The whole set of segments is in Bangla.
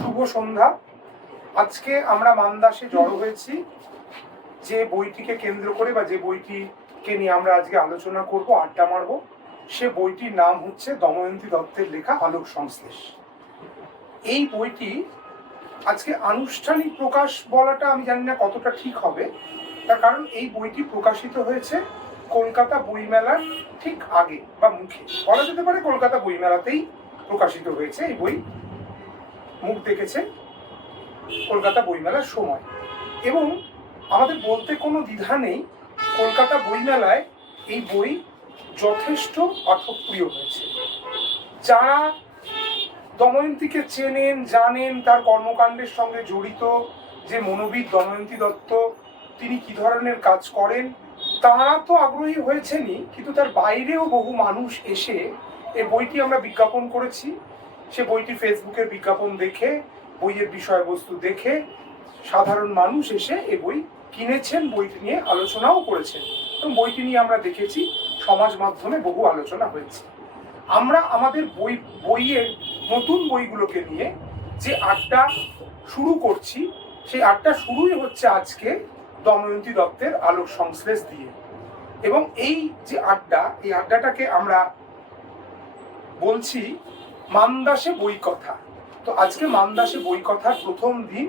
শুভ সন্ধ্যা। আজকে আমরা মান্দাসে জড়ো হয়েছি যে বইটিকে কেন্দ্র করে বা যে বইটিকে নিয়ে আমরা আজকে আলোচনা করব, আড্ডা মারব, সে বইটির নাম হচ্ছে দময়ন্তী দত্তের লেখা আলোক সংশ্লেষ। এই বইটি আজকে আনুষ্ঠানিক প্রকাশ বলাটা আমি জানি না কতটা ঠিক হবে, তার কারণ এই বইটি প্রকাশিত হয়েছে কলকাতা বইমেলার ঠিক আগে বা মুখে, বলা যেতে পারে কলকাতা বইমেলাতেই প্রকাশিত হয়েছে। এই বই মুখ দেখেছে কলকাতা বইমেলার সময়, এবং আমাদের বলতে কোনো দ্বিধা নেই, কলকাতা বইমেলায় এই বই যথেষ্ট পাঠকপ্রিয় হয়েছে। যারা দময়ন্তীকে চেনেন, জানেন, তার কর্মকাণ্ডের সঙ্গে জড়িত, যে মনোবিদ দময়ন্তী দত্ত তিনি কি ধরনের কাজ করেন, তারা তো আগ্রহী হয়েছেনই, কিন্তু তার বাইরেও বহু মানুষ এসে এই বইটি আমরা বিজ্ঞাপন করেছি, সে বইটি ফেসবুকের বিজ্ঞাপন দেখে, বইয়ের বিষয়বস্তু দেখে সাধারণ মানুষ এসে এই বই কিনেছেন, বইটি নিয়ে আলোচনাও করেছেন, এবং বইটি নিয়ে আমরা দেখেছি সমাজ মাধ্যমে বহু আলোচনা হয়েছে। আমরা আমাদের বইয়ের নতুন বইগুলোকে নিয়ে যে আড্ডা শুরু করছি, সেই আড্ডা শুরুই হচ্ছে আজকে দময়ন্তী দত্তের আলোক সংশ্লেষ দিয়ে। এবং এই যে আড্ডা, এই আড্ডাটাকে আমরা বলছি মান্দাসে বই কথা। তো আজকে মান্দাসে বই কথার প্রথম দিন,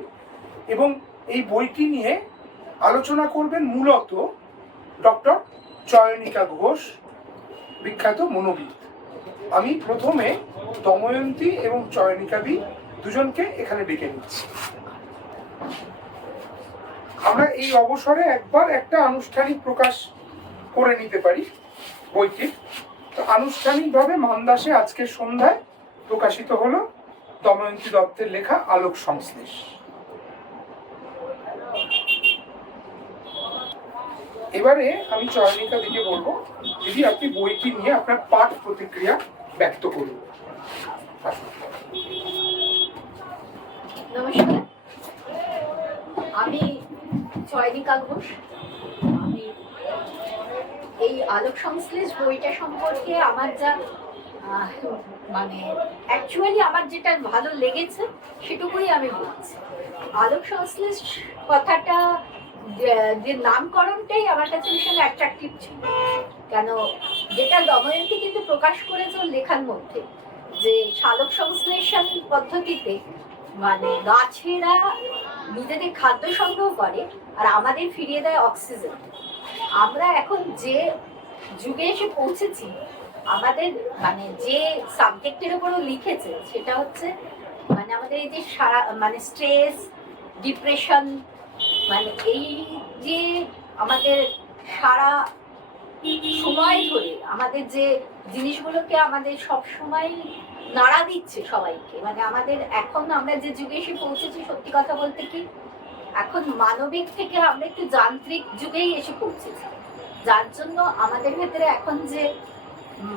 এবং এই বইটি নিয়ে আলোচনা করবেন মূলত ডক্টর চয়নিকা ঘোষ, বিখ্যাত মনোবিদ। আমি প্রথমে দময়ন্তী এবং চয়নিকাদি দুজনকে এখানে ডেকে নিচ্ছি। আমরা এই অবসরে একবার একটা আনুষ্ঠানিক প্রকাশ করে নিতে পারি বইটি। তো আনুষ্ঠানিকভাবে মান্দাসে আজকের সন্ধ্যায় প্রকাশিত হলো দময়ন্তী দত্তের লেখা আলোক সংশ্লেষ। এবারে আমি চয়নিকা দিকে বলবো, দিদি আপনি বইটি নিয়ে আপনার পাঠ প্রতিক্রিয়া ব্যক্ত করুন। নমস্কার, আমি চয়নিকা ঘোষ। আমি এই আলোক সংশ্লেষ বইটা সম্পর্কে আমার যা মানে অ্যাকচুয়ালি আমার যেটা ভালো লেগেছে সেটুকুই আমি বলছি। আলোক সংশ্লেষ কথাটা যে নামকরণটাই আমার কাছে ভীষণ অ্যাট্রাকটিভ ছিল, কেন যেটা দময়ন্তী কিন্তু প্রকাশ করেছে ওর লেখার মধ্যে, যে সালোক সংশ্লেষণ পদ্ধতিতে মানে গাছেরা নিজেদের খাদ্য সংগ্রহ করে আর আমাদের ফিরিয়ে দেয় অক্সিজেন। আমরা এখন যে যুগে এসে পৌঁছেছি, আমাদের মানে যে সাবজেক্টের উপরও লিখেছে সেটা হচ্ছে মানে আমাদের এই যে সারা মানে স্ট্রেস, ডিপ্রেশন, মানে এই যে আমাদের সারা সময় ধরে আমাদের যে জিনিসগুলোকে আমাদের সব সময় নাড়া দিচ্ছে সবাইকে, মানে আমাদের এখন আমরা যে যুগে এসে পৌঁছেছি, সত্যি কথা বলতে কি এখন মানবিক থেকে আমরা একটু যান্ত্রিক যুগেই এসে পৌঁছেছি, যার জন্য আমাদের ভেতরে এখন যে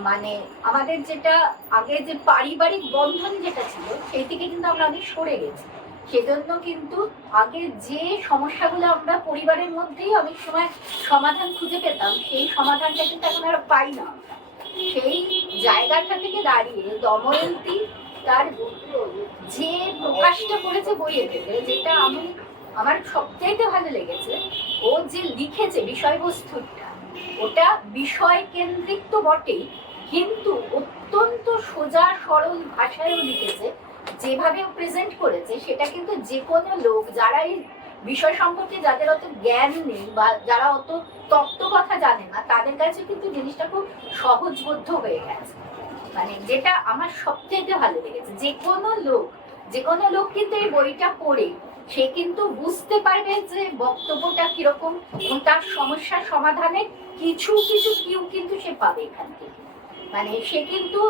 মানে আমাদের যেটা আগে যে পারিবারিক বন্ধন যেটা ছিল সেই থেকে কিন্তু আমরা অনেক সরে গেছি। সেজন্য কিন্তু আগে যে সমস্যাগুলো আমরা পরিবারের মধ্যেই অনেক সময় সমাধান খুঁজে পেতাম, সেই সমাধানটা কিন্তু এখন আর পাই না। সেই জায়গাটা থেকে দাঁড়িয়ে দময়ন্তী তার যে প্রকাশটা করেছে বইয়ের ভেতরে, যেটা আমার সবচাইতে ভালো লেগেছে, ও যে লিখেছে বিষয়বস্তুটা, ওটা বিষয় কেন্দ্রিক তো বটেই, কিন্তু অত্যন্ত সোজা সরল ভাষায়ও লিখেছে। যেভাবে প্রেজেন্ট করেছে সেটা কিন্তু যে কোনো লোক যারা এই বিষয় সম্পর্কে যাদের অত জ্ঞান নেই বা যারা অত তত্ত্ব কথা জানে না, তাদের কাছে কিন্তু জিনিসটা খুব সহজবোধ্য হয়ে গেছে। মানে যেটা আমার সবচেয়ে ভালো লেগেছে, যে কোনো লোক কিন্তু এই বইটা পড়ে সে কিন্তু বুঝতে পারবে যে বক্তব্যটা কিরকম, এবং তার সমস্যার সমাধানে কিছু কিউ কিন্তু সে পাবে এখান থেকে। মানে সে কিন্তু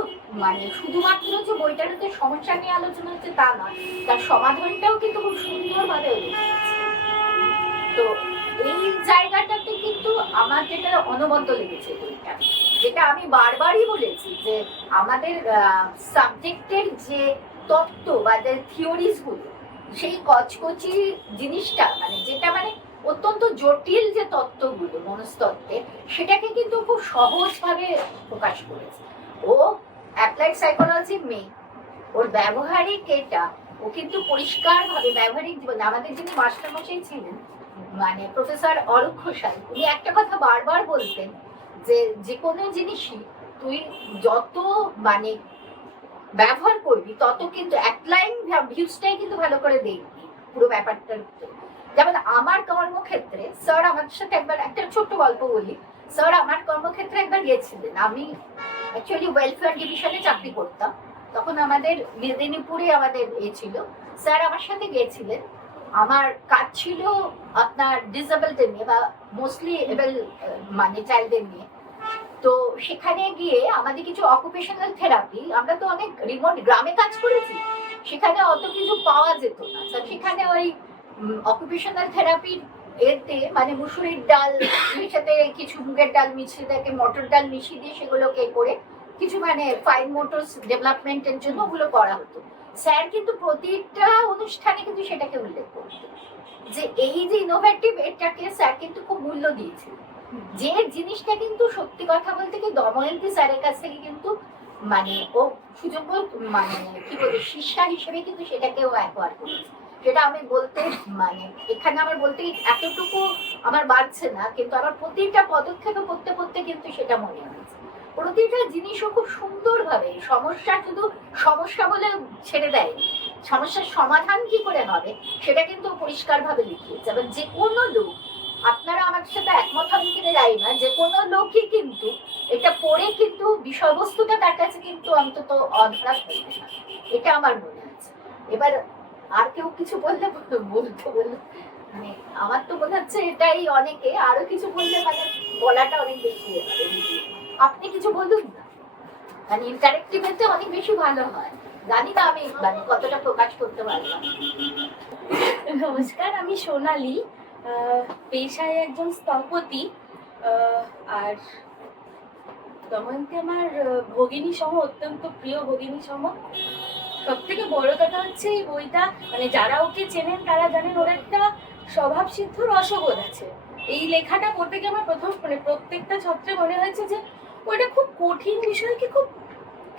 মানে শুধুমাত্র যে বইটাতে সমস্যা নিয়ে আলোচনা হচ্ছে তা নয়, তার সমাধানটাও কিন্তু খুব সুন্দরভাবে তো এই জায়গাটাতে কিন্তু আমার যেটা অনবদ্য লেগেছে বইটা, যেটা আমি বারবারই বলেছি যে আমাদের সাবজেক্টের যে তত্ত্ব বা যে থিওরিজ গুলো, সেই কচকচি জিনিসটা মানে যেটা মানে অত্যন্ত জটিল যে তত্ত্বগুলো মনস্তত্ত্বের, সেটাকে কিন্তু খুব সহজভাবে প্রকাশ করেছে। ও অ্যাপ্লাইড সাইকোলজি মেয়ে, ওর ব্যবহারিক এটা ও কিন্তু পরিষ্কারভাবে ব্যবহারিক জীবনে আমাদের যিনি মাস্টারমশাই ছিলেন মানে প্রফেসর অরূপ ঘোষাল, উনি একটা কথা বারবার বলতেন যে যে কোনো জিনিসই তুই যত মানে ব্যবহার করবি তত কিন্তু এক লাইন ভিউজটাই কিন্তু ভালো করে দেখবি পুরো ব্যাপারটার উপরে। যেমন আমার কর্মক্ষেত্রে স্যার আমার সাথে একবার একটা ছোট্ট গল্প বলি। স্যার আমার কর্মক্ষেত্রে একবার গিয়েছিলেন, আমি অ্যাকচুয়ালি ওয়েলফেয়ার ডিভিশনে চাকরি করতাম তখন, আমাদের মেদিনীপুরে আমাদের ছিল। স্যার আমার সাথে গিয়েছিলেন, আমার কাজ ছিল আপনার ডিসেবলদের নিয়ে বা মোস্টলি এবেল মানে চাইল্ডদের নিয়ে। তো সেখানে গিয়ে আমাদের কিছু অকুপেশনাল থেরাপি, আমরা তো অনেক রিমোট গ্রামে কাজ করেছি, সেখানে অত কিছু পাওয়া যেত না। তো সেখানে ওই অকুপেশনাল থেরাপির এতে মানে মুসুরির ডাল এর সাথে কিছু মুগের ডাল মিশিয়ে থাকে, মটর ডাল মিশিয়ে দিয়ে সেগুলোকে করে কিছু মানে ফাইন মোটরস ডেভেলপমেন্টের জন্য ওগুলো করা হতো। স্যার কিন্তু প্রতিটা অনুষ্ঠানে কিন্তু সেটাকে উল্লেখ করতেন যে এই যে ইনোভেটিভ, এটাকে স্যার কিন্তু খুব মূল্য দিয়েছে। যে জিনিসটা কিন্তু সত্যি কথা বলতে কি দময়ন্তী স্যারের কাছ থেকে কিন্তু মানে ও সুযোগ্য মানে কি বলি শিষ্যা হিসেবে কিন্তু সেটাকেও অ্যাকোয়ার করেছে। যেটা আমি বলতে মানে এখানে আমার বলতে এতটুকু আমার বাড়ছে না, কিন্তু আমার প্রতিটা পদক্ষেপে করতে করতে কিন্তু সেটা মনে হয়েছে। প্রতিটা জিনিসও খুব সুন্দরভাবে সমস্যা শুধু সমস্যা বলে ছেড়ে দেয়, সমস্যার সমাধান কি করে হবে সেটা কিন্তু পরিষ্কারভাবে লিখিয়েছে। এবার যে কোনো লোক, আপনারা আমার সাথে একমত হবেন কিনা জানি না, যে কোনো লোকই কিন্তু এটা পড়ে কিন্তু বিষয়বস্তুটা তার কাছে কিন্তু অন্তত অধরা থাকবে না, এটা আমার মনে আছে। এবার আর কেউ কিছু বললে বলতে মানে আমার তো মনে হচ্ছে এটাই, অনেকে আরো কিছু বললে মানে বলাটা অনেক বেশি হবে। আপনি কিছু বলুন না, মানে ইন্টারেক্টিভেতে অনেক বেশি ভালো হয়। জানি না আমি মানে কতটা প্রকাশ করতে পারলাম। নমস্কার, আমি সোনালী, পেশায় একজন স্থপতি। আর দময়ন্তী আমার ভগিনী সম, অত্যন্ত প্রিয় ভগিনী সম। সব থেকে বড় কথা হচ্ছে এই বইটা মানে যারা ওকে চেনেন তারা জানেন ওর একটা স্বভাব সিদ্ধ রসবোধ আছে। এই লেখাটা পড়তে গিয়ে আমার প্রথম মানে প্রত্যেকটা ছত্রে মনে হয়েছে যে ওইটা খুব কঠিন বিষয়কে খুব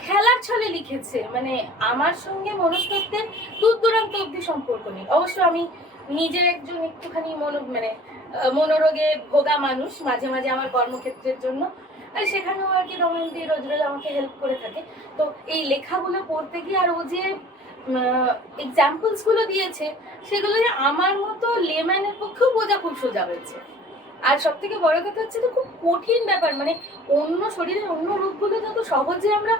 খেলার ছলে লিখেছে। মানে আমার সঙ্গে মনস্তত্ত্বের দূর দূরান্ত অব্দি সম্পর্ক নেই। অবশ্য আমি নিজে একজন একটুখানি মনোরোগে ভোগা মানুষ, মাঝে মাঝে আমার কর্মক্ষেত্রের জন্য, আর সেখানেও আর কি দময়ন্তী রোজ রোজ আমাকে হেল্প করে থাকে। তো এই লেখাগুলো পড়তে গিয়ে আর ও যে এক্সাম্পলস গুলো দিয়েছে সেগুলো যে আমার মতো লেম্যানের পক্ষেও বোঝা খুব সোজা হয়েছে। আর সব থেকে বড় কথা হচ্ছে তো খুব কঠিন ব্যাপার, মানে অন্য শরীরের অন্য রোগগুলো যত সহজে আমরা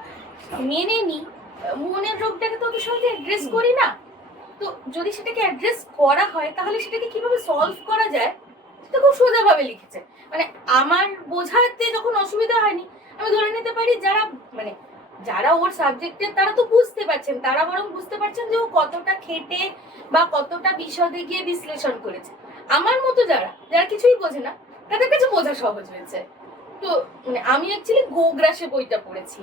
মেনে নিই, মনের রোগটাকে তো অত সহজে অ্যাড্রেস করি না। তো যদি সেটাকে অ্যাড্রেস করা হয় তাহলে সেটাকে কিভাবে সলভ করা যায় সেটা খুব সোজাভাবে লিখেছে। মানে আমার বোঝাতে যখন অসুবিধা হয়নি, আমি ধরে নিতে পারি যারা ওর সাবজেক্টের তারা তো বুঝতে পারছেন, তারা বরং বুঝতে পারছেন যে ও কতটা খেটে বা কতটা বিশদে গিয়ে বিশ্লেষণ করেছে। আমার মতো যারা কিছুই বোঝে না তাদের কাছে বোঝা সহজ হয়েছে। তো মানে আমি অ্যাকচুয়ালি গোগ্রাসে বইটা পড়েছি।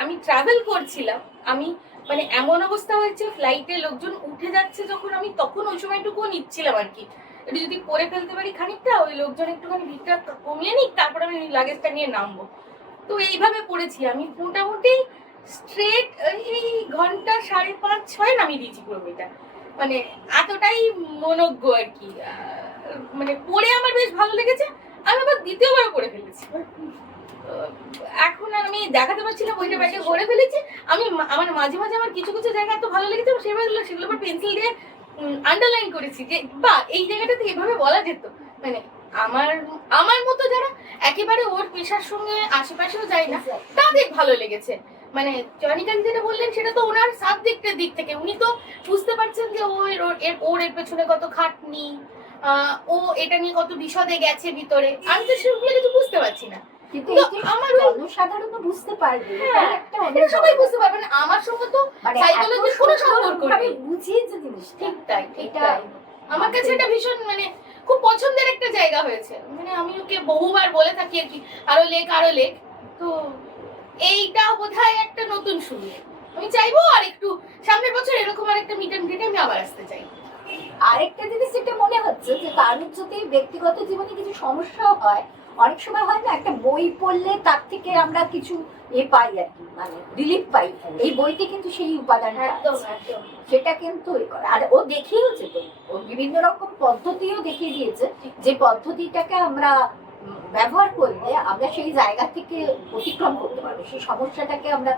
আমি ট্রাভেল করছিলাম, আমি মানে এমন অবস্থা হয়েছে ফ্লাইটে লোকজন উঠে যাচ্ছে যখন, আমি তখন ওই সময়টুকুও নিচ্ছিলাম আর কি, একটু যদি পরে ফেলতে পারি খানিকটা, ওই লোকজন একটুখানি ভিড়টা কমিয়ে নিক তারপর আমি লাগেজটা নিয়ে নামবো। তো এইভাবে পড়েছি আমি, মোটামুটি স্ট্রেট এই ঘন্টা 5:30-6 নামিয়ে দিয়েছি পুরো বইটা। মানে এতটাই মনোজ্ঞ আর কি। মানে পড়ে আমার বেশ ভালো লেগেছে, আমি আবার দ্বিতীয়বার পড়ে ফেলেছি। এখন আর আমি দেখাতে পারছি না বইটা ব্যাগে ভরে ফেলেছি। আমি আমার মাঝে মাঝে আমার কিছু কিছু জায়গা এত ভালো লেগেছে সেগুলো আবার পেন্সিল দিয়ে আন্ডারলাইন করেছি যে বা এই জায়গাটাতে এভাবে বলা যেত। মানে আমার মতো যারা একেবারে ওর পেশার সঙ্গে আশেপাশেও যায় না তাদের ভালো লেগেছে। মানে চয়নিকা যেটা বললেন সেটা তো ওনার সাবজেক্টের দিক থেকে, উনি তো বুঝতে পারছেন যে ওর এর পেছনে কত খাটনি, ও এটা নিয়ে কত বিশদে গেছে ভিতরে। আমি তো সেগুলো কিছু বুঝতে পারছি না, কিন্তু আমার জনসাধারণ বুঝতে পারবে, এটা সবাই বুঝতে পারবে না। আমার সঙ্গে তো সাইকোলজির কোনো সম্পর্ক নেই, বুঝিয়েছে জিনিস ঠিক তাই ঠিক তাই। আমার কাছে এটা ভীষণ মানে খুব পছন্দের একটা জায়গা হয়েছে। মানে আমি ওকে বহুবার বলে থাকি আর কি, আরো লেখ। তো এইটা বোধহয় একটা নতুন শুরু। আমি চাইবো আর একটু সামনের বছর এরকম আর একটা মিট এন্ড গ্রিটে আমি আবার আসতে চাই। আরেকটা জিনিস যেটা মনে হচ্ছে যে কারোর যদি ব্যক্তিগত জীবনে কিছু সমস্যা হয়, অনেক সময় হয় না একটা বই পড়লে তার থেকে আমরা কিছু পাই আর কি, মানে রিলিফ পাই। এই বইতে কিন্তু সেই উপাদানটা একদম আছে। একদম। সেটা কিন্তু আর ও দেখিয়েছে তো, ও বিভিন্ন রকম পদ্ধতিও দেখিয়ে দিয়েছে, যে পদ্ধতিটাকে আমরা ব্যবহার করলে আমরা সেই জায়গা থেকে অতিক্রম করতে পারবো, সেই সমস্যাটাকে আমরা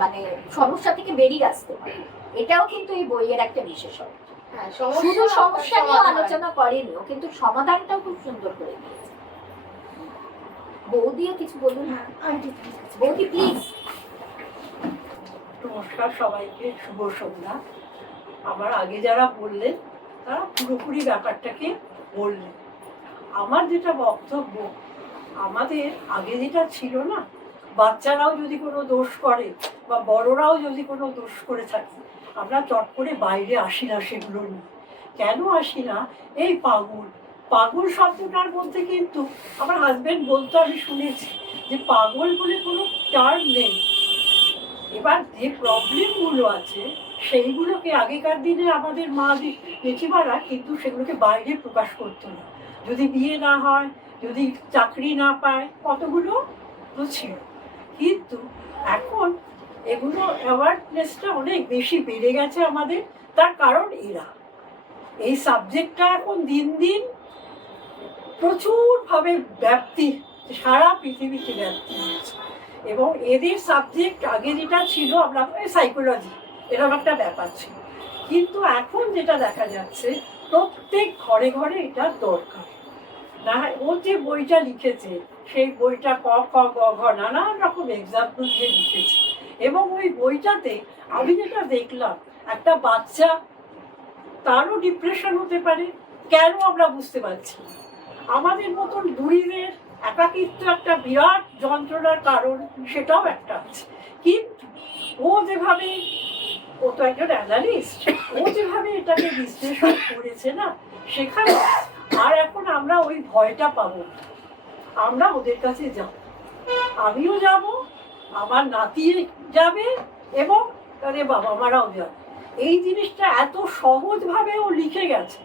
মানে সমস্যা থেকে বেরিয়ে আসতে পারবো। এটাও কিন্তু এই বইয়ের একটা বিশেষত্ব। হ্যাঁ, শুধু সমস্যা নিয়ে সমাধান। আলোচনা করেনি ও, কিন্তু সমাধানটাও খুব সুন্দর করে দিয়েছে। বৌদিও কিছু বলুন। বৌদি প্লিজ। নমস্কার সবাইকে, শুভ সন্ধ্যা। আমার আগে যারা বললেন তারা পুরোপুরি ব্যাপারটাকে বললেন। আমার যেটা বক্তব্য, আমাদের আগে যেটা ছিল না, বাচ্চারাও যদি কোনো দোষ করে বা বড়রাও যদি কোনো দোষ করে থাকে, আমরা চট করে বাইরে আসি না সেগুলো নিয়ে। কেন আসি না? এই পাগল পাগল শব্দটার মধ্যে কিন্তু আমার হাজবেন্ড বলতো, আমি শুনেছি যে পাগল বলে কোনো টার্ম নেই। এবার যে প্রবলেমগুলো আছে সেইগুলোকে আগেকার দিনে আমাদের মা জেঠিমারা কিন্তু সেগুলোকে বাইরে প্রকাশ করতো না। যদি বিয়ে না হয়, যদি চাকরি না পায়, কতগুলো তো ছিল। কিন্তু এখন এগুলো অ্যাওয়ারনেসটা অনেক বেশি বেড়ে গেছে আমাদের। তার কারণ এরা, এই সাবজেক্টটা এখন দিন দিন প্রচুরভাবে ব্যাপ্তি, সারা পৃথিবীতে ব্যাপ্তি হচ্ছে। এবং এদের সাবজেক্ট আগে যেটা ছিল, আমরা সাইকোলজি এরকম একটা ব্যাপার ছিল, কিন্তু এখন যেটা দেখা যাচ্ছে প্রত্যেক ঘরে ঘরে এটা দরকার। না, ও যে বইটা লিখেছে সেই বইটা ক খ গ ঘ নানান রকম এক্সাম্পল দিয়ে লিখেছে। এবং ওই বইটাতে আমি যেটা দেখলাম, একটা বাচ্চা তারও ডিপ্রেশন হতে পারে, কেন আমরা বুঝতে পারছি না। আমাদের মতন বুড়িদের একাকিত্ব একটা বিরাট যন্ত্রণার কারণ, সেটাও একটা আছে। কিন্তু ও যেভাবে, ও তো একজন অ্যানালিস্ট, ও যেভাবে এটাকে বিশ্লেষণ করেছে না, সেখানে আর এখন আমরা ওই ভয়টা পাবো না। আমরা ওদের কাছে যাব, আমিও যাব, আমার নাতি যাবে, এবং তাদের বাবা মারাও যাবে। এই জিনিসটা এত সহজভাবে ও লিখে গেছে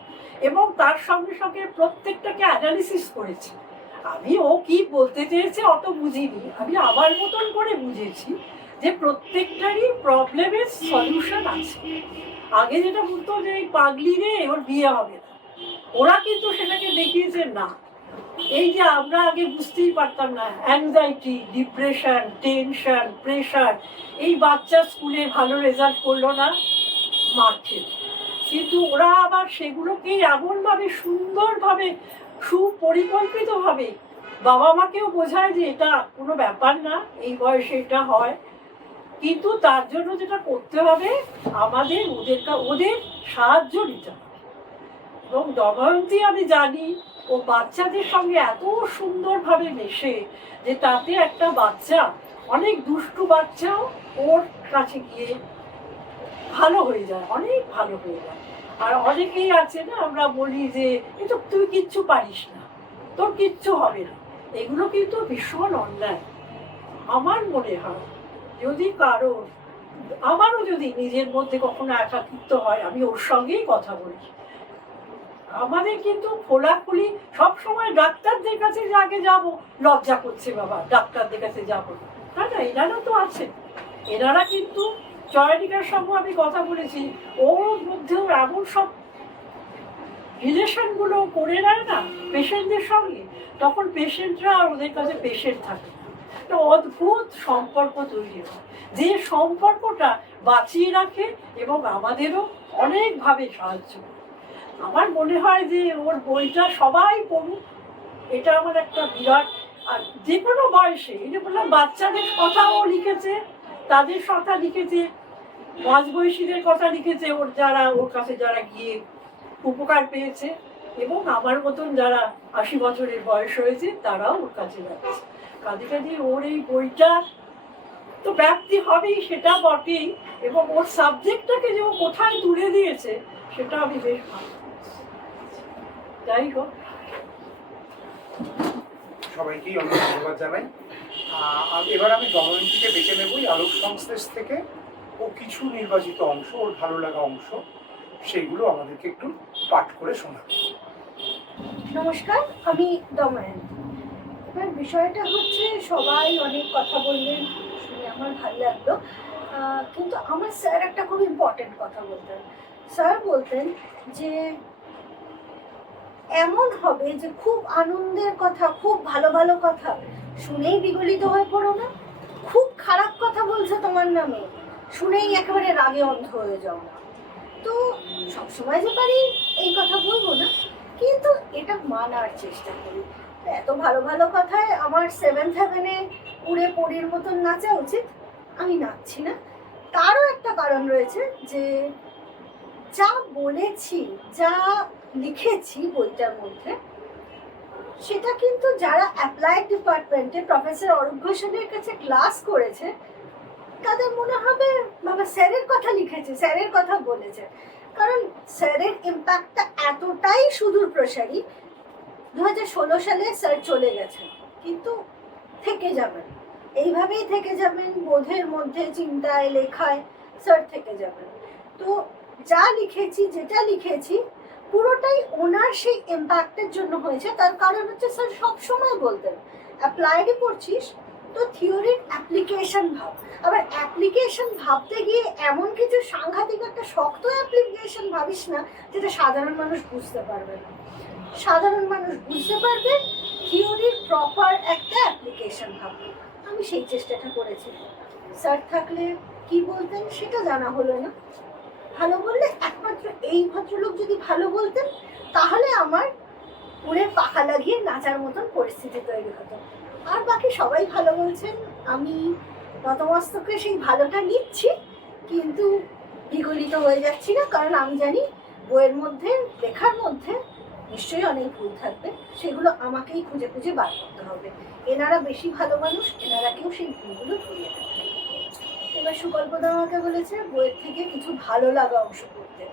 এবং তার সঙ্গে সঙ্গে প্রত্যেকটাকে অ্যানালিসিস করেছে। আমি ও কি বলতে চেয়েছে অত বুঝিনি, আমি আমার মতন করে বুঝেছি যে প্রত্যেকটারই প্রবলেমের সলিউশন আছে। আগে যেটা বলতো যে এই পাগলি রে, ওর বিয়ে হবে না, ওরা কিন্তু সেটাকে দেখিয়েছে না। এই যে আমরা আগে বুঝতেই পারতাম না, অ্যাংজাইটি, ডিপ্রেশন, টেনশন, প্রেশার, এই বাচ্চা স্কুলে ভালো রেজাল্ট করলো না, মার খেলো। কিন্তু ওরা আবার সেগুলোকে এমনভাবে সুন্দরভাবে, সুপরিকল্পিতভাবে বাবা মাকেও বোঝায় যে এটা কোনো ব্যাপার না, এই বয়সে এটা হয়। কিন্তু তার জন্য যেটা করতে হবে, আমাদের ওদের সাহায্য নিতে হবে। এবং দময়ন্তী আমি জানি ও বাচ্চাদের সঙ্গে এত সুন্দরভাবে মেশে যে তাতে একটা বাচ্চা, অনেক দুষ্টু বাচ্চাও ওর কাছে গিয়ে ভালো হয়ে যায়, অনেক ভালো হয়ে যায়। আর অনেকেই আছে না, আমরা বলি যে এ তো তুই কিচ্ছু পারিস না, তোর কিচ্ছু হবে না, এগুলো কিন্তু ভীষণ অন্যায়। আমার মনে হয় যদি কারো, আমারও যদি নিজের মধ্যে কখনো একাকিত্ব হয়, আমি ওর সঙ্গেই কথা বলি। আমাদের কিন্তু খোলাখুলি সবসময় ডাক্তারদের কাছে যে আগে যাবো, লজ্জা করছে বাবা, ডাক্তারদের কাছে যাবো না, না এনারা তো আছে, এনারা কিন্তু চয়নিকার সঙ্গে আমি কথা বলেছি, ওর মধ্যেও এমন সব রিলেশনগুলো করে নেয় না পেশেন্টদের সঙ্গে, তখন পেশেন্টরা আর ওদের কাছে পেশেন্ট থাকে না, একটা অদ্ভুত সম্পর্ক তৈরি হয়, যে সম্পর্কটা বাঁচিয়ে রাখে এবং আমাদেরও অনেকভাবে সাহায্য করে। আমার মনে হয় যে ওর বইটা সবাই পড়ুক, এটা আমার একটা বিরাট। আর যে কোনো বয়সে, এই যে বললাম বাচ্চাদের কথাও লিখেছে, তাদের কথা লিখেছে, মাঝবয়সীদের কথা লিখেছে, ওর কাছে যারা গিয়ে উপকার পেয়েছে, এবং আমার মতন যারা 80 বছরের বয়স হয়েছে তারাও ওর কাছে যাচ্ছে। কাজে কাজে ওর এই বইটা তো ব্যাপ্তি হবেই, সেটা বটেই, এবং ওর সাবজেক্টটাকে যে ও কোথায় তুলে দিয়েছে সেটা আমি বেশ ভালো। যাই হোক, সবাইকেই অনেক ধন্যবাদ জানাই। এবার আমি দময়ন্তীকে ডেকে নেবই আলোক সংশ্লেষ থেকে। ও কিছু নির্বাচিত অংশ, ওর ভালো লাগা অংশ, সেগুলো আমাদেরকে একটু পাঠ করে শোনাবে। নমস্কার, আমি দময়ন্তী। এবার বিষয়টা হচ্ছে সবাই অনেক কথা বললেন, শুনে আমার ভালো লাগলো, কিন্তু আমার স্যার একটা খুব ইম্পর্টেন্ট কথা বলতেন। স্যার বলতেন যে এমন হবে যে খুব আনন্দের কথা, খুব ভালো ভালো কথা শুনেই বিগলিত হয়ে পড়ো না, খুব খারাপ কথা বলছে তোমার নামে শুনেই একেবারে রাগে অন্ধ হয়ে যাও না। তো সবসময় যে পারি এই কথা বলবো না, কিন্তু এটা মানার চেষ্টা করি। এত ভালো ভালো কথায় আমার 7th হেভেনে উড়ে পড়ির মতন নাচা উচিত, আমি নাচছি না। তারও একটা কারণ রয়েছে যে যা বলেছি, যা লিখেছি বইটার মধ্যে, সেটা কিন্তু যারা অ্যাপ্লাইড ডিপার্টমেন্টে প্রফেসর অরূপ ঘোষালের কাছে ক্লাস করেছে তাদের মনে হবে বাবা স্যারের কথা লিখেছে, স্যারের কথা বলেছে। কারণ স্যারের ইম্প্যাক্টটা এতটাই সুদূর প্রসারী। 2016 সালে স্যার চলে গেছেন, কিন্তু থেকে যাবেন, এইভাবেই থেকে যাবেন, বোধের মধ্যে, চিন্তায়, লেখায় স্যার থেকে যাবেন। তো যা লিখেছি, যেটা লিখেছি, পুরোটাই ওনার সেই ইম্প্যাক্টের জন্য হয়েছে। তার কারণ হচ্ছে স্যার সবসময় বলতেন অ্যাপ্লাইডে পড়ছিস তো থিওরির অ্যাপ্লিকেশন ভাব। আবার অ্যাপ্লিকেশন ভাবতে গিয়ে এমন কিছু সাংঘাতিক একটা শক্ত অ্যাপ্লিকেশন ভাবিস না যেটা সাধারণ মানুষ বুঝতে পারবে না। সাধারণ মানুষ বুঝতে পারবে থিওরির প্রপার একটা অ্যাপ্লিকেশন ভাববে। আমি সেই চেষ্টাটা করেছি। স্যার থাকলে কি বলতেন সেটা জানা হলো না। ভালো বললে একমাত্র এই ভদ্রলোক যদি ভালো বলতেন তাহলে আমার উড়ে পাখা লাগিয়ে নাচার মতন পরিস্থিতি তৈরি হতো। আর বাকি সবাই ভালো বলছেন, আমি নতমস্তকে সেই ভালোটা নিচ্ছি, কিন্তু বিগলিত হয়ে যাচ্ছি না। কারণ আমি জানি বইয়ের মধ্যে, লেখার মধ্যে নিশ্চয়ই অনেক ভুল থাকবে, সেগুলো আমাকেই খুঁজে খুঁজে বার করতে হবে। এনারা বেশি ভালো মানুষ, এনারা কেউ সেই ভুলগুলো ধরিয়ে দেবে। এবার সুকল্পদা আমাকে বলেছে বইয়ের থেকে কিছু ভালো লাগা অংশ পড়তে।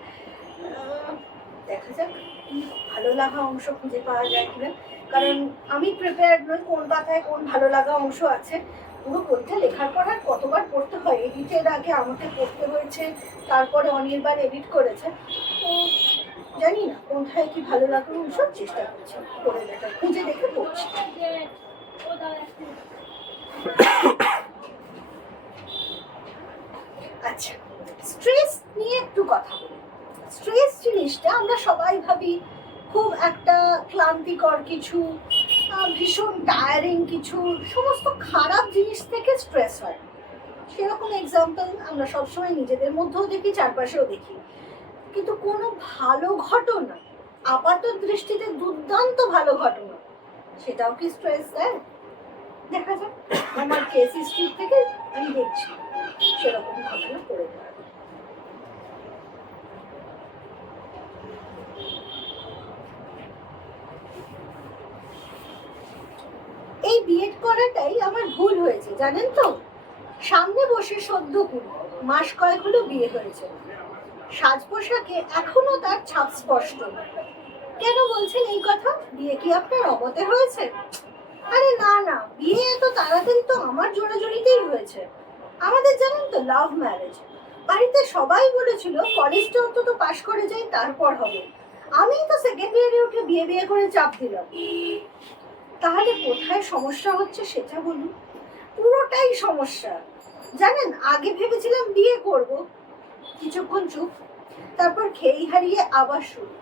দেখা যাক কি ভালো লাগা অংশ খুঁজে পাওয়া যায় কিনা। কারণ আমি প্রিপেয়ার্ড নই কোন পাতায় কোন ভালো লাগা অংশ আছে। পুরো বইটা লেখার পর আর কতবার পড়তে হয়, এডিটের আগে আমাকে পড়তে হয়েছে, তারপরে অনির্বার এডিট করেছে। তো জানি না কোনটায় কি ভালো লাগা অংশ, চেষ্টা করছি পড়ে দেখা, খুঁজে দেখে পড়ছি। আচ্ছা, স্ট্রেস নিয়ে একটু কথা বলি। স্ট্রেস জিনিসটা আমরা সবাই ভাবি খুব একটা ক্লান্তিকর কিছু, ভীষণ টায়ারিং কিছু, সমস্ত খারাপ জিনিস থেকে স্ট্রেস হয়। সেরকম এক্সাম্পল আমরা সবসময় নিজেদের মধ্যেও দেখি, চারপাশেও দেখি। কিন্তু কোনো ভালো ঘটনা, আপাত দৃষ্টিতে দুর্দান্ত ভালো ঘটনা, সেটাও কি স্ট্রেস দেয়? দেখা যাক, আমার কেস হিস্ট্রি থেকে আমি দেখছি সেরকম ঘটনা পড়ে যায়। এই বিএড করাটাই আমার ভুল হয়েছে জানেন তো। সামনে বসে সদ্য কুড়ি মাস কয়েক হলো বিয়ে হয়েছে, সাজ পোশাকে এখনো তার ছাপ স্পষ্ট। কেন বলছেন এই কথা? বিয়ে কি আপনার অমতে হয়েছে? আরে না না, বিয়ে এত তাড়াতাড়ি তো আমার জোড়াজোড়িতেই হয়েছে। আমাদের জানেন তো লাভ ম্যারেজ। বাড়িতে সবাই বলেছিল কলেজটা অন্তত পাশ করে যাই তারপর হবে। আমি তো সেকেন্ড ইয়ারে উঠে বিয়ে বিয়ে করে চাপ দিলাম। তাহলে কোথায় সমস্যা হচ্ছে সেটা বলুন। পুরোটাই সমস্যা। জানেন, আগে ভেবেছিলাম বিয়ে করব, কিছুক্ষণ চুপ, তারপর খেই হারিয়ে আবার শুরু।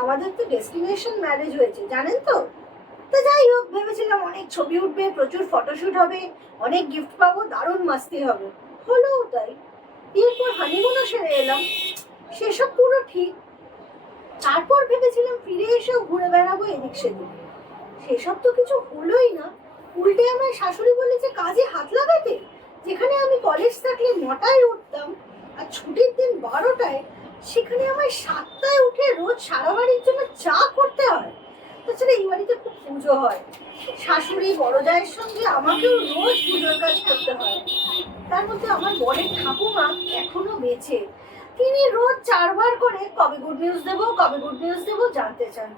আমাদের তো ডেস্টিনেশন ম্যারেজ হয়েছে জানেন তো। তো যাই হোক, ভেবেছিলাম অনেক ছবি উঠবে, প্রচুর ফটোশুট হবে, অনেক গিফট পাবো, দারুণ মাস্তি হবে। হলোও তাই। এরপর হানিমুনও সেরে এলাম, সেসব পুরো ঠিক। তারপর ভেবেছিলাম ফিরে এসেও ঘুরে বেড়াবো এদিক সেদিক, সেসব তো কিছু হলোই না। উল্টে আমার শাশুড়ি বলেছে কাজে হাত লাগাতে। যেখানে আমি কলেজ থাকলে 9টায় উঠতাম আর ছুটির দিন 12টায়, সেখানে আমার 7টায় উঠে রোজ সারা বাড়ির জন্য চা করতে হয়। তাছাড়া এই বাড়িতে খুব পুজো হয়, শাশুড়ি বড় জায়ের সঙ্গে আমাকেও রোজ পুজোর কাজ করতে হয়। তার মধ্যে আমার বরের ঠাকুমা এখনো বেঁচে, তিনি রোজ 4 বার করে কবে গুড নিউজ দেবো, কবে গুড নিউজ দেবো জানতে চান।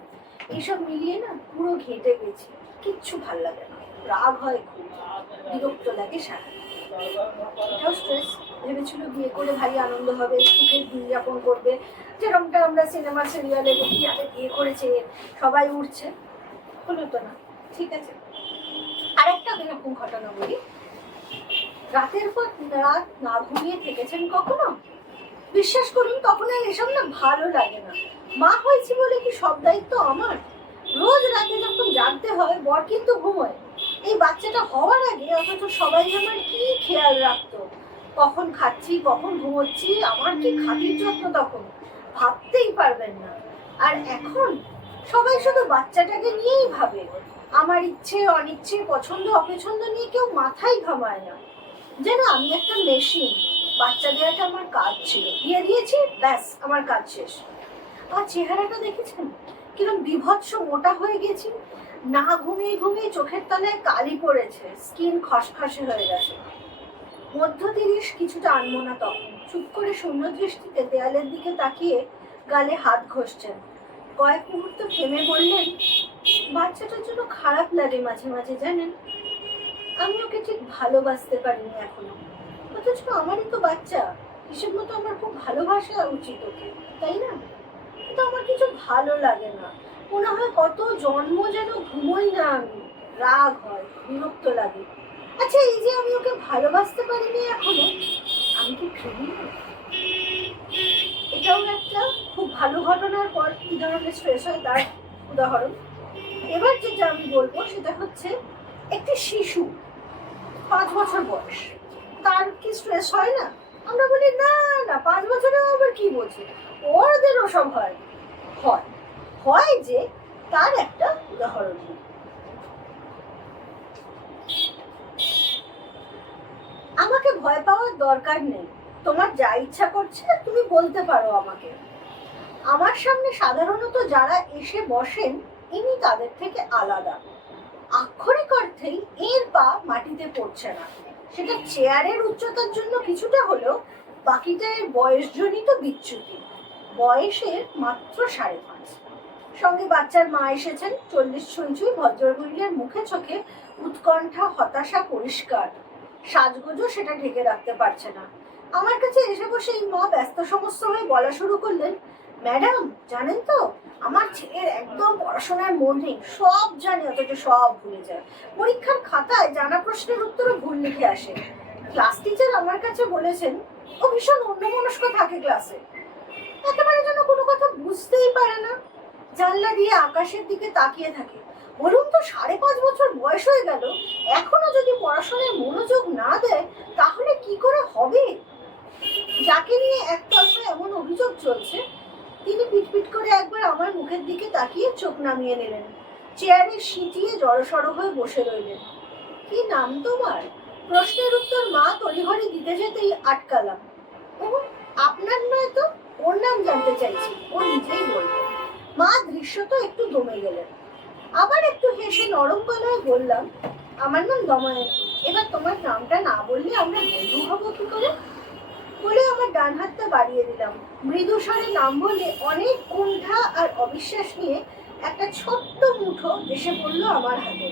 এইসব মিলিয়ে না পুরো ঘেঁটে গেছি, কিচ্ছু ভাল লাগে না, রাগ হয় খুব, বিরক্ত লাগে সারা। এটাও স্ট্রেস। ভেবেছিল বিয়ে করে ভারী আনন্দ হবে, সুখের দিন যাপন করবে, যেরকমটা আমরা সিনেমা সিরিয়ালে দেখি, আগে বিয়ে করেছে সবাই উঠছে। হলো তো না। ঠিক আছে, আর একটা এরকম ঘটনা বলি, রাতের পর রাত না ঘুমিয়ে থেকেছেন কখনো? বিশ্বাস করুন তখন আর এসব না ভালো লাগে না। মা হয়েছি বলে কি সব দায়িত্ব আমার? রোজ রাতে যখন জাগতে হয়, বর কিন্তু ঘুমোয়। এই বাচ্চাটা হওয়ার আগে অথচ সবাই আমার কি খেয়াল রাখতো, কখন খাচ্ছি কখন ঘুমোচ্ছি, আমার কি খাতির যত্ন তখন ভাবতেই পারবেন না। আর এখন সবাই শুধু বাচ্চাটাকে নিয়েই ভাবে, আমার ইচ্ছে অনিচ্ছে পছন্দ অপছন্দ নিয়ে কেউ মাথায় ঘামায় না। যেন আমি একটা মেশিন। বাচ্চা দেওয়াটা আমার কাজ ছিল, দিয়ে দিয়েছি, ব্যাস আমার কাজ শেষ। আর চেহারাটা দেখেছেন কিরকম বিভৎস মোটা হয়ে গেছি, না ঘুমিয়ে ঘুমিয়ে চোখের তলায় কালি পড়েছে, স্কিন খসখসে হয়ে গেছে। মধ্য 30 কিছুটা আনমনা তখন, চুপ করে শূন্য দৃষ্টিতে দেয়ালের দিকে তাকিয়ে গালে হাত ঘষছেন। কয়েক মুহূর্ত থেমে বললেন, বাচ্চাটার জন্য খারাপ লাগে মাঝে মাঝে জানেন, আমি ওকে ঠিক ভালোবাসতে পারিনি এখনো, অথচ আমারই তো বাচ্চা, হিসেব মতো আমার খুব ভালোবাসা উচিত ওকে, তাই না? কিন্তু আমার কিছু ভালো লাগে না, মনে হয় কত জন্ম যেন ঘুমোই না আমি, রাগ হয়, বিরক্ত লাগে। আচ্ছা, এই যে আমি ওকে ভালোবাসতে পারিনি এখনো, আমি কি ক্রিমিনাল? এটাও একটা খুব ভালো ঘটনার পর কি ধরনের স্ট্রেস হয় তার উদাহরণ। এবার যেটা আমি বলবো সেটা হচ্ছে একটি শিশু 5 বছর বয়স, তার কি স্ট্রেস হয় না? আমরা বলি না না, 5 বছরে আবার কি বোঝে, ওদের ওসব হয় হয় হয় যে তার একটা উদাহরণ দিই। আমাকে ভয় পাওয়ার দরকার নেই, তোমার যা ইচ্ছা করছে তুমি বলতে পারো আমাকে। আমার সামনে সাধারণত যারা এসে বসেন ইনি তাদের থেকে আলাদা। আক্ষরিক অর্থেই এর পা মাটিতে পড়ছে না, সেটা চেয়ারের উচ্চতার জন্য কিছুটা হলেও, বাকিটা এর বয়সজনিত বিচ্যুতি। বয়সের মাত্র 5.5। সঙ্গে বাচ্চার মা এসেছেন, 40 ছুঁই ভদ্রমহিলার মুখে চোখে উৎকণ্ঠা হতাশা পরিষ্কার, সাজগোজও সেটা ঢেকে রাখতে পারছে না। আমার কাছে এসে বসে এই মা ব্যস্ত সমস্ত হয়ে বলা শুরু করলেন, ম্যাডাম জানেন তো আমার ছেলের একদম পড়াশোনার মন নেই, সব জানে অথচ সব ভুলে যায়, পরীক্ষার খাতায় জানা প্রশ্নের উত্তরও ভুল লিখে আসে। ক্লাস টিচার আমার কাছে বলেছেন ও ভীষণ অন্যমনস্ক থাকে ক্লাসে, একেবারে যেন কোনো কথা বুঝতেই পারে না, জানলা দিয়ে আকাশের দিকে তাকিয়ে থাকে। বলুন তো 5.5 বছর বয়স হয়ে গেল, এখনো যদি পড়াশোনায় মনোযোগ না দেয় তাহলে কি করে হবে? যাকে নিয়ে একতরফা এমন অভিযোগ চলছে তিনি পিটপিট করে একবার আমার মুখের দিকে তাকিয়ে চোখ নামিয়ে নিলেন, চেয়ারে সিটিয়ে জড়সড় হয়ে বসে রইলেন। কি নাম তোমার? প্রশ্নের উত্তর মা তড়িঘড়ি দিতে যেতেই আটকালাম। আপনার নয় তো, ওর নাম জানতে চাইছি, ও নিজেই বলবে। মা দৃশ্যত একটু দমে গেলেন, আবার একটু হেসে নরম গলায় বললাম, আমার নাম দময়ন্তী। এবার তোমার নামটা না বললে আমরা বন্ধু হবো কি করে? বলে আমার ডান হাতটা বাড়িয়ে দিলাম, মৃদু স্বরে নাম বলে অনেক কুণ্ঠা আর অবিশ্বাস নিয়ে একটা ছোট্ট মুঠো এসে পড়লো আমার হাতে।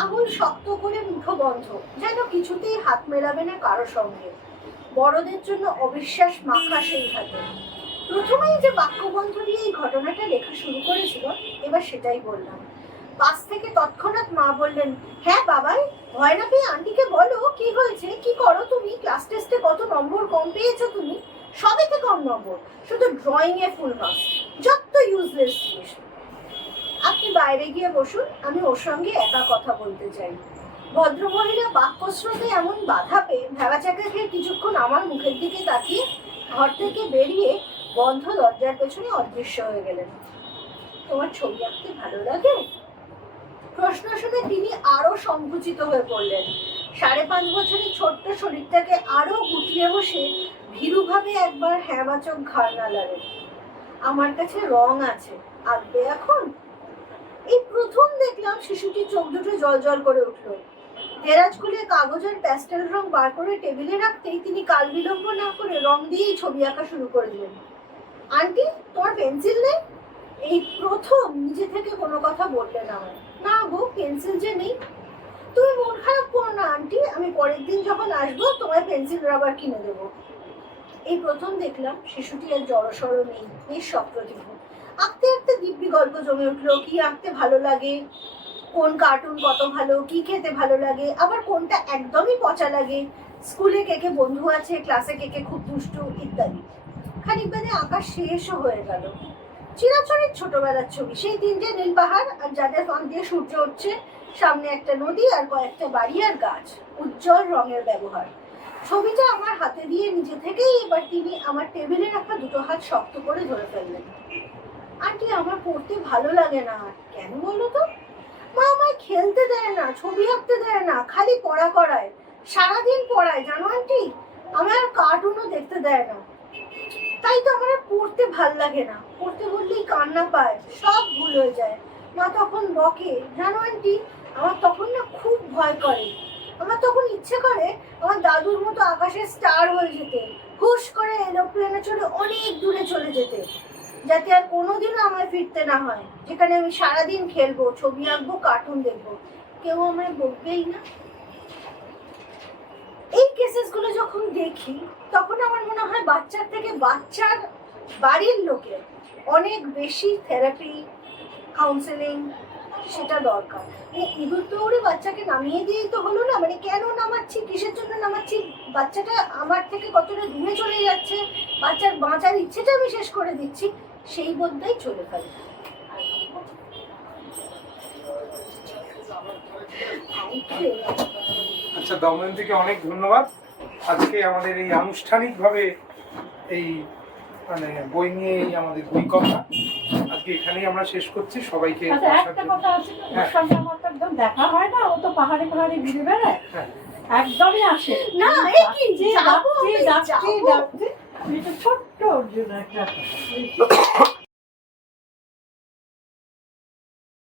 আঙুল শক্ত করে মুঠো বন্ধ, যেন কিছুতেই হাত মেলাবে না কারো সঙ্গে। বড়দের জন্য অবিশ্বাস মাখা সেই হাতে। প্রথমেই যে বাক্যবন্ধ দিয়ে এই ঘটনাটা লেখা শুরু করেছিল, এবার সেটাই বললাম। পাশ থেকে তৎক্ষণাৎ মা বললেন, হ্যাঁ বাবাই, ভয় না পেয়ে আন্টিকে বলো কি হয়েছে, কি করো তুমি, ক্লাস টেস্টে কত নম্বর কম পেয়েছো তুমি? সবেতে কম নম্বর, শুধু ড্রয়িং এ ফুল মার্কস, যত ইউজলেস জিনিস। আপনি বাইরে গিয়ে বসুন, আমি ওর সঙ্গে একা কথা বলতে চাই। ভদ্রমহিলা বাক্যস্রোতে এমন বাধা পেয়ে ভেবাচাকা খেয়ে কিছুক্ষণ আমার মুখের দিকে তাকিয়ে ঘর থেকে বেরিয়ে বন্ধ দরজার পেছনে অদৃশ্য হয়ে গেলেন। তোমার ছবি আঁকতে ভালো লাগে? প্রশ্ন শুনে তিনি আরো সংকুচিত হয়ে পড়লেন। 5.5 বছরের ছোট্ট শরীরটাকে আরো গুটিয়ে বসে ভীরুভাবে একবার হ্যাঁবাচক ঘাড় নাড়ালেন। আমার কাছে রং আছে, আঁকবে এখন? এই প্রথম দেখলাম শিশুটি চোখ দুটো জল জল করে উঠল। দেরাজ খুলে কাগজের প্যাস্টেল রং বার করে টেবিলে রাখতেই তিনি কাল বিলম্ব না করে রং দিয়েই ছবি আঁকা শুরু করে দিলেন। আন্টি, তোমার পেন্সিল নেই? এই প্রথম নিজে থেকে কোনো কথা বললেন আমায়। না গো, পেন্সিল যে নেই। তুমি মন খারাপ করো না আন্টি, আমি পরের দিন যখন আসবো তোমায় পেন্সিল রাবার কিনে দেবো। এই প্রথম দেখলাম শিশুটি আর জড়সড় নেই, বেশ সপ্রতিভ। আঁকতে আঁকতে দিব্যি গল্প জমে উঠলো, কি আঁকতে ভালো লাগে। কোন কার্টুন কত ভালো, কি খেতে ভালো লাগে, আবার কোনটা একদমই পচা লাগে, স্কুলে কে কে বন্ধু আছে, ক্লাসে কে কে খুব দুষ্টু ইত্যাদি। খানিক বাদে আঁকা শেষও হয়ে গেল। চিরাচরিত ছোটবেলার ছবি, সেই 3টে নীল পাহাড় আর যাদের ফাঁক দিয়ে সূর্য উঠছে, সামনে একটা নদী আর কয়েকটা বাড়ি আর গাছ, উজ্জ্বল রঙের ব্যবহার। ছবিটা আমার হাতে দিয়ে নিজে থেকেই এবার তিনি আমার টেবিলে রাখা দুটো হাত শক্ত করে ধরে ফেললেন। আন্টি, আমার পড়তে ভালো লাগে না। কেন বলো তো? মা আমায় খেলতে দেয় না, ছবি আঁকতে দেয় না, খালি পড়া করায়, সারাদিন পড়ায় জানো আন্টি, আমার কার্টুনও দেখতে দেয় না। তাই তো আমার আর পড়তে ভাল লাগে না, পড়তে বললেই কান্না পায়, সব ভুল হয়ে যায়। মা তখন বকে, জানো আন্টি, আমার তখন না খুব ভয় করে। আমার তখন ইচ্ছে করে আমার দাদুর মতো আকাশে স্টার হয়ে যেতে, হুশ করে এরোপ্লেনে চড়ে অনেক দূরে চলে যেতে, যাতে আর কোনোদিনও আমায় ফিরতে না হয়, যেখানে আমি সারাদিন খেলবো, ছবি আঁকবো, কার্টুন দেখবো, কেউ আমায় বকবেই না। এই কেসেসগুলো যখন দেখি তখন আমার মনে হয় বাচ্চার থেকে বাচ্চার বাড়ির লোকের অনেক বেশি থেরাপি, কাউন্সেলিং সেটা দরকার। মানে ইঁদুর দৌড়ে বাচ্চাকে নামিয়ে দিয়েই তো হলো না, মানে কেন নামাচ্ছি, কিসের জন্য নামাচ্ছি, বাচ্চাটা আমার থেকে কতটা দূরে চলে যাচ্ছে, বাচ্চার বাঁচার ইচ্ছেটা আমি শেষ করে দিচ্ছি, সেই বোধটাই চলে ফেলে। আচ্ছা, দময়ন্তীকে অনেক ধন্যবাদ। আজকে আমাদের এই আনুষ্ঠানিকভাবে এই মানে বই নিয়ে এই আমাদের বই কথা আজকে এখানেই আমরা শেষ করছি। সবাইকে আচ্ছা, একটা কথা আছে, ওর সঙ্গে আমার তো একদম দেখা হয় না, ও তো পাহাড়ে পাহাড়ে ঘুরে বেড়ায়, হ্যাঁ। একদমই আসে না, এই কি ডাকছে যাবো, ডাকছে যাবো। ডাকছে, এটা ছোট্ট ওর জন্য একটা